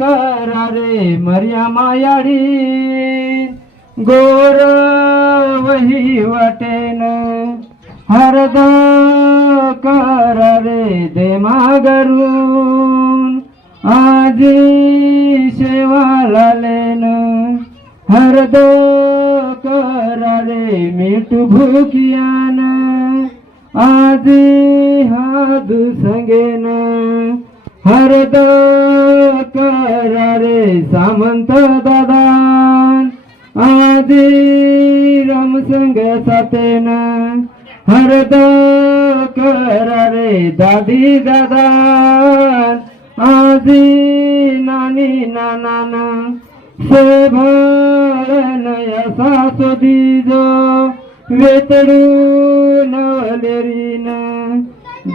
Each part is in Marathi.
करा रे मर्या मायाडी गोर वही वाटेन हरद करा रे दे मागरून आजी सेवा लालेन हरद करा रे मीठ भूकियान आजी हाद संगेन हरद करा रे सामंत दादान आजी रमसंग सातेन हरद करा रे दादी दादान आजी नानी नानान सेभळन असा सुदीजो वेतडू नवलेरीन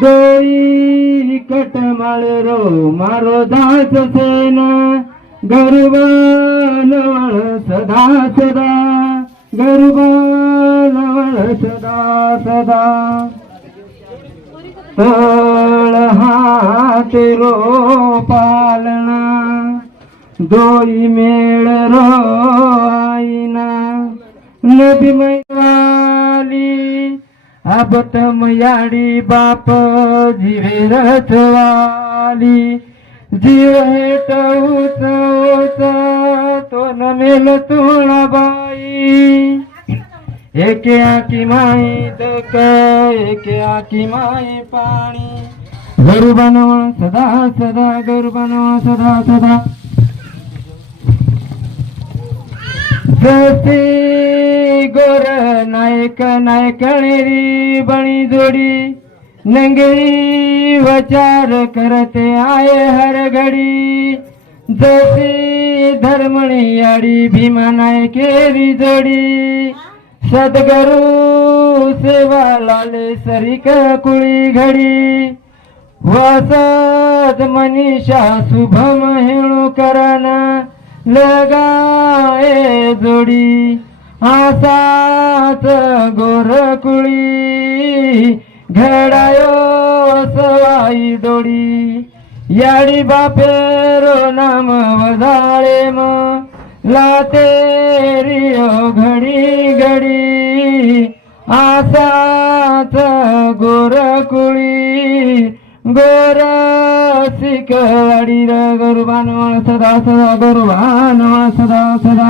दोई कटमाळ रो मारो दास सेन गरुबानवळ सदा सदा गरुबानवळ सदा सदा तळ हाते रो पालना दोई मेळ रो आईना नबी मैवाली आबत मयाडी बाप जीवे रचवाली जीव हेट उच तो न मेल तुळा बाई एके आकी माई दक एके आकी माई पाणी गरु बनवा सदा सदा गरु बनवा सदा सदा जसी गोर नायक नायकणेरी बणी जोडी नंगरी वचार करते आये हर घडी जसी धर्मणी आडी भीमा नायकेरी जोडी सद्गुरु सेवा लाले सरिक कुळी घडी वसत मनीषा शुभम हेणु करना लगाए जोडी आसाच गोरकुळी घडायो सवाई डोडी याडी बापेरो नाम वजाळे म लातेरियो घडी घडी आसाच गोरकुळी गोर सिकवाडी र गरुबानवळ सदा सदा गरुबानवळ सदा सदा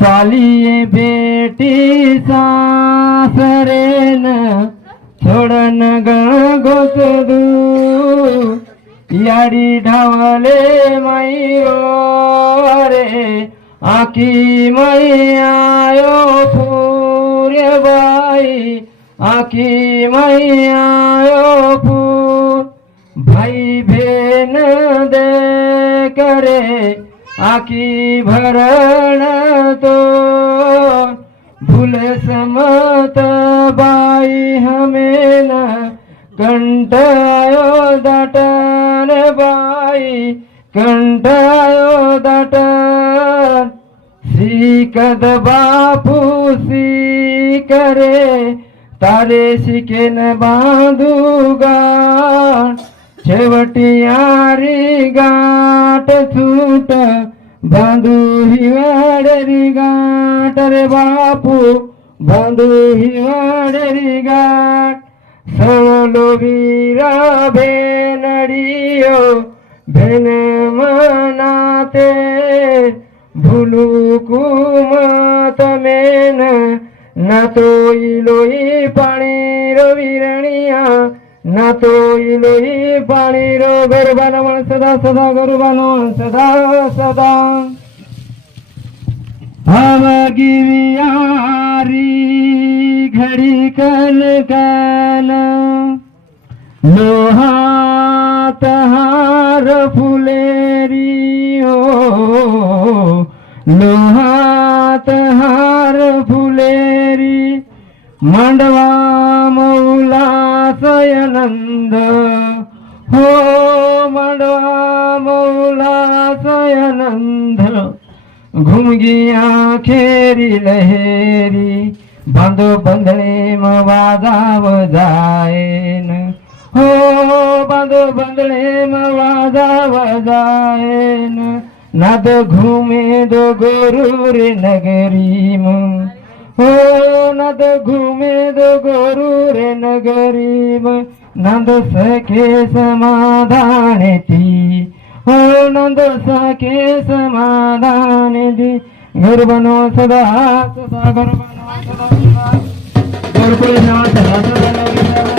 चालिये बेटी सासरेन छोडन गण गोसदू याडी ढावले माई रे आकी माई आयो पूर्य बाई आकी माई आयो पूर भाई भेन दे करे आकी भरण तो भूल समत बाई हमें न कंटायो दाटन बाई कंटायो दाटन सीकद बापू सी करे तारे शिकेन बांधूगा शेवटी यारी गाठ छूट बांधू ही वाडरी गाठ रे बापू बांधू ही वाडरी गाठ सळलो वीरा भेनडियो भेन मनाते भूलू कुमत मेन ना तो इलोई पाणी रो विरणिया ना तो इलोई पाणी रो गरुबानवळ सदा सदा गरुबानवळ सदा सदा गिवियारी घडी कल कल लोहात हार फुलेरी हो लोहात हार फुलेरी मांडवा मौला सयनंद हो मांडवा मौला सयनंद घुमगिया खेरी लहेरी बांधो बंधणे वाजाव जायन हो बांधो बंदळे वाजा वजायन नाद घूमे दो गोरू रे नगरी हो नाद घूमे दो गोरू रे नगरी नंद सखे समाधान ती हो नंद सखे समाधान दी घर बनो सदा सदा घर बनो सदा सदा घर को सदा सदा